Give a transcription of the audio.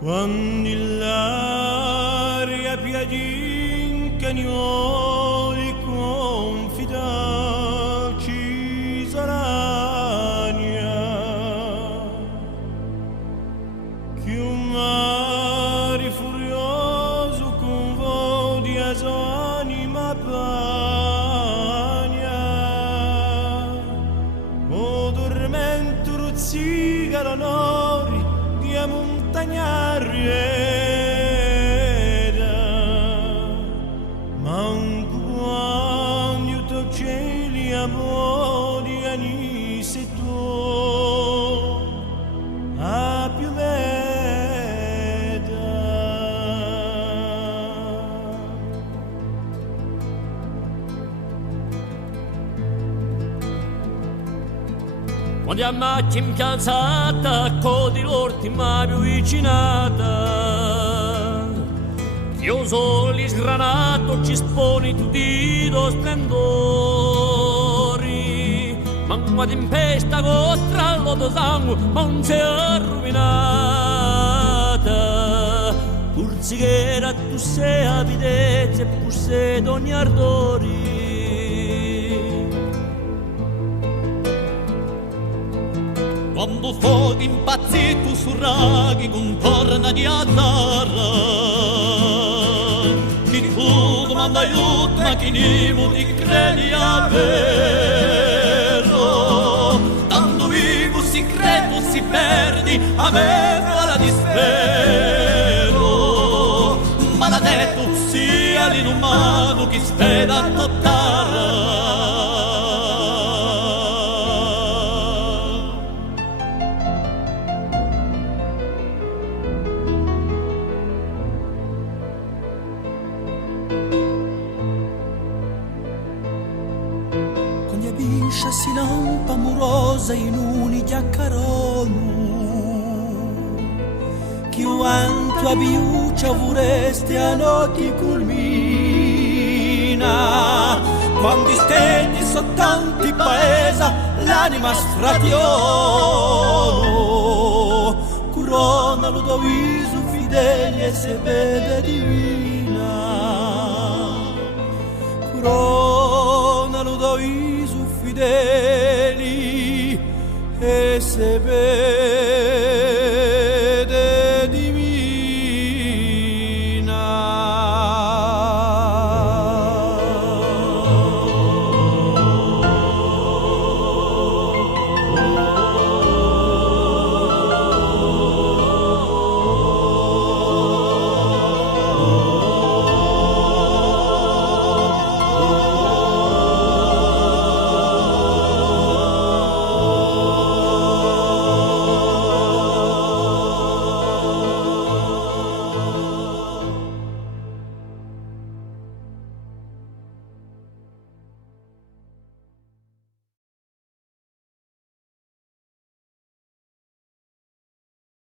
quando l'aria piadin cagnoli confidaci saragna, che un mare furioso con vodi a sua anima bagna, o dormento ruzzica l'onore di montagnariera, manco quando tu cieli amori anise tu a più veda. Quando a macchia incalzata, codi l'ultima più vicinata, io soli sgranato ci sponi tutti lo splendori, ma una tempesta contra il lodo sangue non si è arrovinata, pur si che era tu sei avidezza e pur sei d'ogni ardori. Quando fuochi impazzito su raghi contorna di azzarra, chi di fuoco manda aiuto ma chi nimo ti credi a vero, tanto vivo si credo si perdi a mezzo alla dispero, maledetto sia l'inumano chi speda a tottara. Biscia si lampa amorosa in uni chiaccaronu, chi quanto a biuccia vorreste a notti culmina, quando stegni sottanti paesa l'anima sfrationo, corona Ludoviso fedeli e se vede divina, corona Ludoviso fideli e se